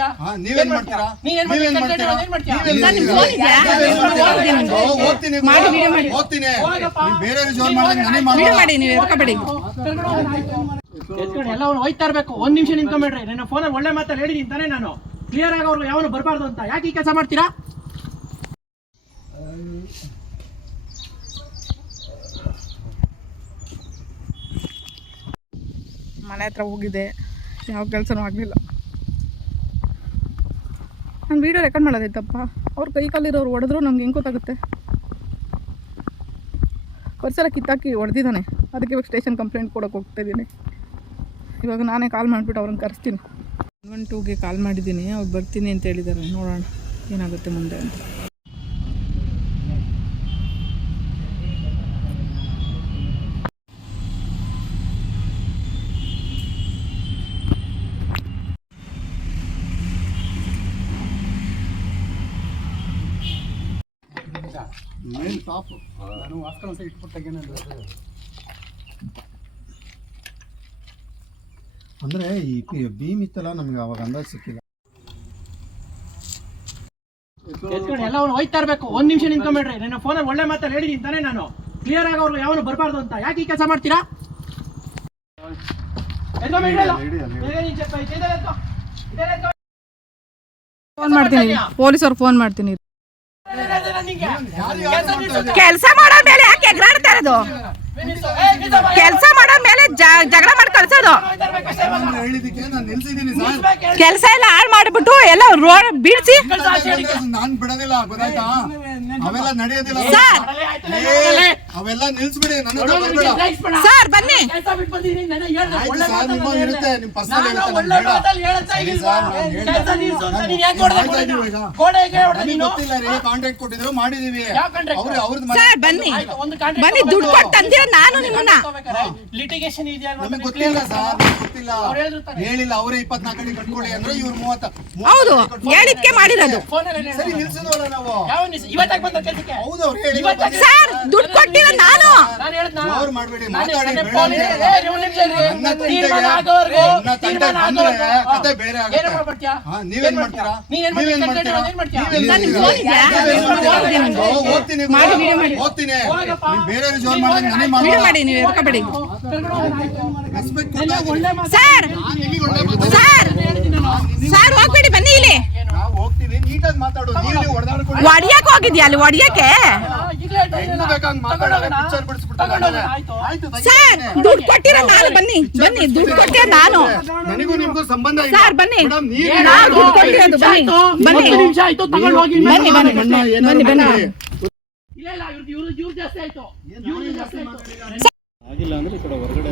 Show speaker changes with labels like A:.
A: ಮಾಡ್ತೀಯಾ?
B: ನೀವೇನ್ ಮಾಡ್ತೀರಾ? ನೀವೇನ್ ಮಾಡ್ತೀರಾ?
A: ಮಾಡ್ತೀಯಾ?
C: ಓದ್ತೀನಿ
B: ಓದ್ತೀನಿ.
C: ಮಾಡಿ.
B: ನೀವ್ ಬೇರೆಯವ್ರು ಜೋರ್ ಮಾಡಿದ್ರೆ ನನಗೆ
C: ವಿಡಿಯೋ
B: ಮಾಡ್ಬೇಡ.
C: ಮಾಡಿ. ನೀವು ಎದ್ಕೋಬೇಡಿ
A: ಎತ್ಕೊಂಡು ಎಲ್ಲ ಅವ್ನು ಹೋಯ್ತಾ ಇರ್ಬೇಕು. ಒಂದ್ ನಿಮಿಷ ನಿಂತ್ಕೊಂಬೇಡ್ರಿ. ನನ್ನ ಫೋನಲ್ಲಿ ಒಳ್ಳೆ ಮಾತಲ್ಲಿ ಹೇಳಿದೀನಿ ತಾನೇ ನಾನು. ಕ್ಲಿಯರ್ ಆಗಿ ಅವ್ರು ಯಾವನು ಬರಬಾರ್ದು ಅಂತ. ಯಾಕೆ ಈ ಕೆಲಸ ಮಾಡ್ತೀರಾ?
C: ಮನೆ ಹತ್ರ ಹೋಗಿದೆ. ಯಾವ ಕೆಲಸನೂ ಆಗಲಿಲ್ಲ. ನಾನು ವೀಡಿಯೋ ರೆಕಾರ್ಡ್ ಮಾಡೋದೈತಪ್ಪ ಅವ್ರ ಕೈ ಕಾಲಿರೋರು ಹೊಡೆದ್ರು ನಮ್ಗೆ ಹೆಂಗೆ ಗೊತ್ತಾಗುತ್ತೆ? ಪರ್ಸೆಲ್ಲ ಕಿತ್ತಾಕಿ ಹೊಡೆದಿದ್ದಾನೆ. ಅದಕ್ಕೆ ಇವಾಗ ಸ್ಟೇಷನ್ ಕಂಪ್ಲೇಂಟ್ ಕೊಡೋಕೆ ಹೋಗ್ತಾ ಇದ್ದೀನಿ. ಇವಾಗ ನಾನೇ ಕಾಲ್ ಮಾಡಿಬಿಟ್ಟು ಅವ್ರನ್ನ ಕರೆಸ್ತೀನಿ. ಒನ್ ಟೂಗೆ ಕಾಲ್ ಮಾಡಿದ್ದೀನಿ. ಅವ್ರು ಬರ್ತೀನಿ ಅಂತ ಹೇಳಿದ್ದಾರೆ ನೋಡೋಣ. ಏನಾಗುತ್ತೆ ಮುಂದೆ ಅಂತ.
B: ಮೇಲ್ ಟಾಪ್ ನಾನು ವಾಸ್ಕಲ್ ಅಂತ ಅಂದ್ರೆ ಈ ಬೀಮ್ ಇತ್ತಲ್ಲ ನಮ್ಗೆ ಅವಾಗ ಅಂದಾಜ್ ಸಿಕ್ಕಿಲ್ಲ
A: ಎತ್ಕೊಂಡು ಎಲ್ಲ ಅವ್ನು ಹೋಯ್ತಾ ಇರ್ಬೇಕು ಒಂದ್ ನಿಮಿಷ ನಿಂತ್ಕೊಂಬೇಡ್ರಿ ನನ್ನ ಫೋನಲ್ಲಿ ಒಳ್ಳೆ ಮಾತಲ್ಲಿ ಹೇಳಿದೀನಿ ತಾನೇ ನಾನು ಕ್ಲಿಯರ್ ಆಗಿ ಅವ್ರು ಯಾವನು ಬರಬಾರ್ದು ಅಂತ ಯಾಕೆ ಈ ಕೆಲಸ ಮಾಡ್ತೀರಾ.
C: ಫೋನ್ ಮಾಡ್ತೀನಿ ಪೊಲೀಸವ್ರು ಫೋನ್ ಮಾಡ್ತೀನಿ.
B: ಕೆಲ್ಸ
C: ಮಾಡೋ ಮೇಲೆ ಯಾಕೆ ಎಗ್ರಾಡ್ತಾ ಇರೋದು. ಕೆಲಸ ಮಾಡೋ ಮೇಲೆ ಜಗಳ ಮಾಡಿ ಕಳ್ಸೋದು ಕೆಲಸ ಎಲ್ಲ ಹಾಳು ಮಾಡಿಬಿಟ್ಟು ಎಲ್ಲ ರೋಡ್ ಬೀಳ್ಸಿ
B: ನಾನು. ಬಿಡೋದಿಲ್ಲ, ಗೊತ್ತಾಯ್ತಾ ಅವೆಲ್ಲ ನಡೆಯೋದಿಲ್ಲ
C: ಸರ್.
B: ಏ. ಅವೆಲ್ಲ ನಿಲ್ಸ್ಬಿಡಿ ನನ್ನ ಹತ್ರ ಬರ್ಬೇಡ.
C: ಸರ್ ಬನ್ನಿ
B: ಆಯ್ತು ಸರ್,
A: ಮಾತಲ್ಲಿ
B: ಇರುತ್ತೆ, ನಿಮ್ personal
A: ನಾನು
B: ಇರುತ್ತೆ,
A: ಒಳ್ಳೆ
B: ನನ್ಗೆ ಬೇಡ.
A: ಮಾತಲ್ಲಿ ಹೇಳ್ತಾ
B: ಸರಿ
A: ಇಲ್ವಾ?
B: ಸರ್, ನಾನು ಹೇಳ್ದೆ.
A: ಕೆಲ್ಸ ನಿಲ್ಸು ಅಂತ
B: ನಾನು-
A: ನೀನ್ ಯಾಕೆ ಹೊಡ್ದೆ
B: ಆಯ್ತು,
A: ಗೋಡೆನ?
B: ಆಯ್ತು, ಈಗ.
A: ಗೋಡೆಗೆ ಹೊಡ್ದೆ
B: ನನಗೆ
A: ನೀನು?
B: ಗೊತ್ತಿಲ್ಲ ರೀ ಕಾಂಟ್ರಾಕ್ಟ್ ಕೊಟ್ಟಿದ್ರು ಮಾಡಿದೀವಿ
A: ಯಾವ contract?
B: ಅವ್ರು ಅವ್ರದ್ದು
C: ಸರ್ ಬನ್ನಿ
A: ಒಂದು contract
C: ಬನ್ನಿ ದುಡ್ಡು ಕೊಟ್ಟು ತಂದಿರೋ ನಾನು ನಿಮ್ಮನ್ನ
A: ಲಿಟಿಗೇಷನ್ ಇದೆಯಾ
B: ನಮಗೆ ಗೊತ್ತಿಲ್ಲ ಸರ್ ನಮ್ಗೆ ಗೊತ್ತಿಲ್ಲ
A: ಅವ್ರು
B: ಹೇಳಿಲ್ಲ ಅವರೇ ಇಪ್ಪತ್ನಾಲ್ಕು ಗಂಟೆ ಕಟ್ಕೊಳ್ಳಿ ಅಂದ್ರೆ ಇವ್ರು ಮೂವತ್ತ ಮೂವತ್ತು
C: ಹೌದು
B: ಕಟ್ಕೊಳ್ಳಿ.
C: ಹೇಳಿದ್ಕೆ ಮಾಡಿರೋದು
B: ಸರಿ. ನಿಲ್ಸಿದ್ವಲ್ಲ ನಾವು
A: ಯಾವ? ಇವತ್ತಾಗ್ ಬಂದ ಕೆಲ್ಸಕ್ಕೆ?
B: ಹೌದು ಅವ್ರು ಹೇಳಿ
A: ಇವತ್ತಾಗ್
C: ಸರ್ ದುಡ್ಡು ಕೊಟ್ಟಿಲ್ಲ ನಾನು
A: ನಾನು ಹೇಳ್ದ್ನಾ?
B: ಜೋರ್ ಮಾಡ್ಬೇಡಿ ಮಾತಾಡಿ ಕತೆ ಬೇರೆ ಆಗುತ್ತೆ.
A: ಏನು?
B: ನೀವೇನ್ ಮಾಡ್ತೀರಾ?
A: ನೀನೇನ್
B: ನೀವೇನ್ ಮಾಡ್ತೀರಾ?
A: ಮಾಡ್ತೀಯಾ?
C: ಫೋನ್ ಇದೆಯಾ? ಓದ್ತೀನಿ. ಮಾಡಿ, ವಿಡಿಯೋ ಮಾಡಿ.
B: ಓದ್ತೀನಿ
A: ಹೋಗಪ್ಪ.
B: ನೀವ್ ಬೇರೆಯವ್ರು ಜೋರ್ ಮಾಡಿದ್ರೆ ನನಗೆ
A: ಆಯ್ತು.
C: ವಿಡಿಯೋ ಮಾಡಿ ನೀವು ಎದ್ಕೋಬೇಡಿ ಸರ್ ಸರ್ ಸರ್ ಹೋಗ್ಬೇಡಿ ಬನ್ನಿ ಇಲ್ಲಿ
B: ನಾವು ಹೋಗ್ತೀವಿ ನೀಟಾಗಿ ಮಾತಾಡೋದು ನೀವು ಹೊಡೆದಾಡ್ಕೊಂಡು
C: ಒಡಿಯಕ್ಕೆ ಹೋಗಿದ್ಯಾ ಅಲ್ಲಿ ಒಡಿಯಕ್ಕೆ ಸರ್ ದುಡ್ಡು ಕೊಟ್ಟಿರ ನಾನು ಬನ್ನಿ ಬನ್ನಿ ದುಡ್ಡು ಕೊಟ್ಟಿರೋ ನಾನು.
B: ನನಗೂ ನಿಮ್ಗೂ ಸಂಬಂಧ ಇಲ್ಲ.
C: ಸರ್ ಬನ್ನಿ.
A: ಆಯ್ತು?
C: ದುಡ್ಡು ಕೊಟ್ಟಿರೋದು ಬನ್ನಿ ಬನ್ನಿ. ಬನ್ನಿ, ಬನ್ನಿ, ಬನ್ನಿ, ಬನ್ನಿ.
A: ಇಲ್ಲ ಇಲ್ಲ ಇವ್ರದ್ದು ಇವ್ರು ಇವ್ರು ಜಾಸ್ತಿ ಆಯ್ತು. ಇವ್ರು ಜಾಸ್ತಿ ಆಯ್ತು.
D: ಆಗಿಲ್ಲ ಅಂದ್ರೆ ಈ ಕಡೆ ಹೊರಗಡೆ